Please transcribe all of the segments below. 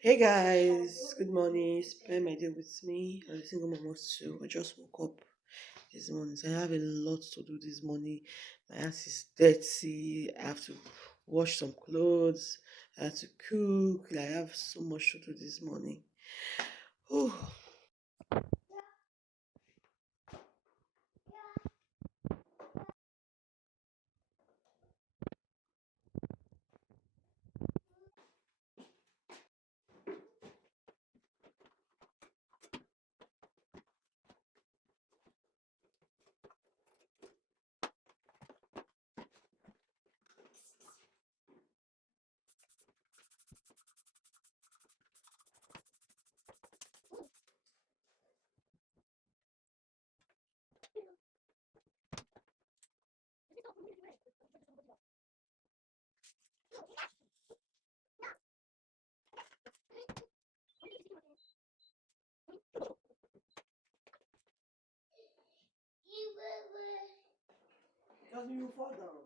Hey guys, good morning. Spend my day with me. I'm a single mom of two. I just woke up this morning, so I have a lot to do this morning. My house is dirty. I have to wash some clothes. I have to cook. I have so much to do this morning. Whew. Just you fall down.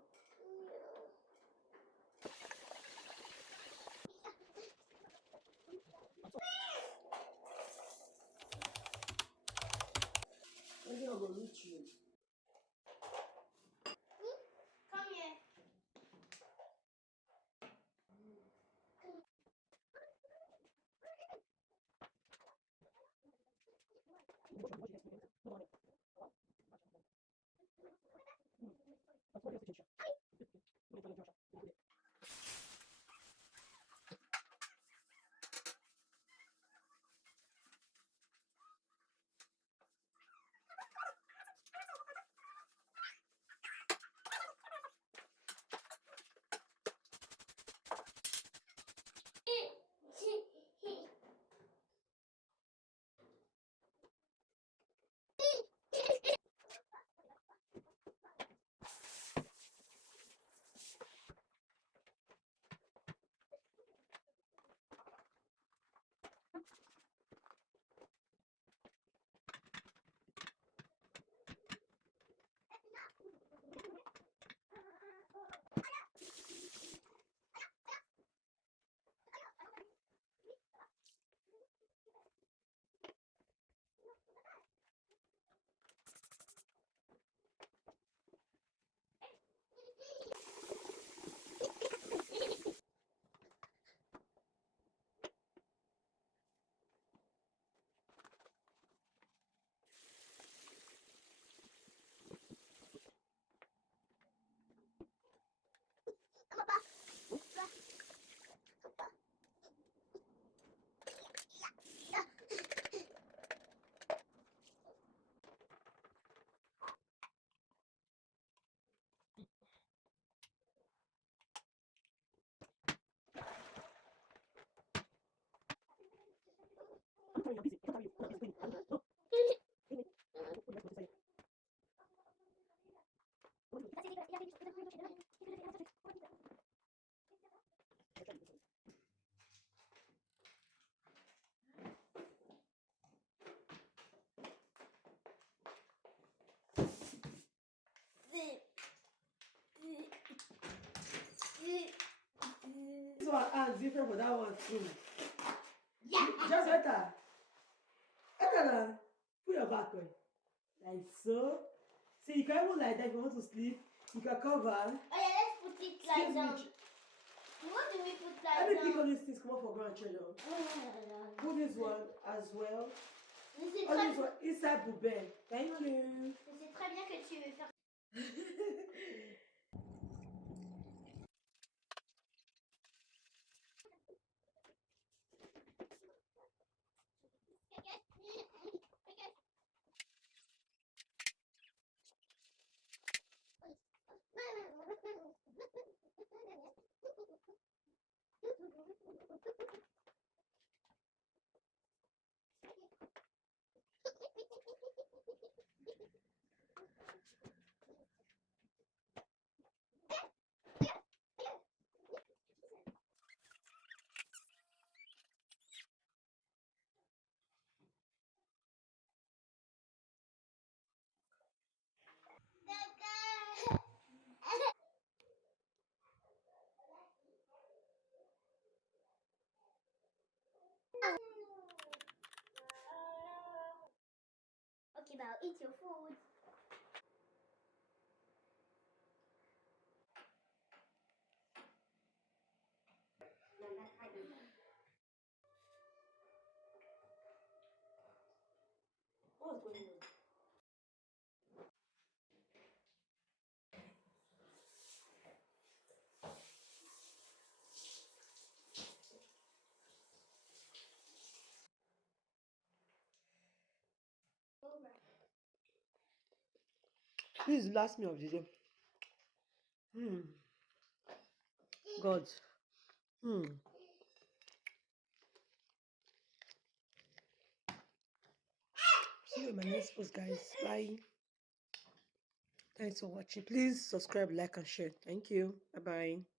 I'm gonna go reach you. Come here. This one is different from that one too. Yeah. Just enter. Enter now. Put your back on. Like so. See, you can even like that if you want to sleep. You can cover. Oh yeah, let's put it like down. What do we put like down? Let me pick all these things. Come on for grandchildren. Put this one as well. Oh, this one inside Boubet. Thank you. C'est très bien que tu veux faire. eat your food. What's going on? This is the last meal of the day. God. See you in my next post, guys. Bye. Thanks for watching. Please subscribe, like, and share. Thank you. Bye bye.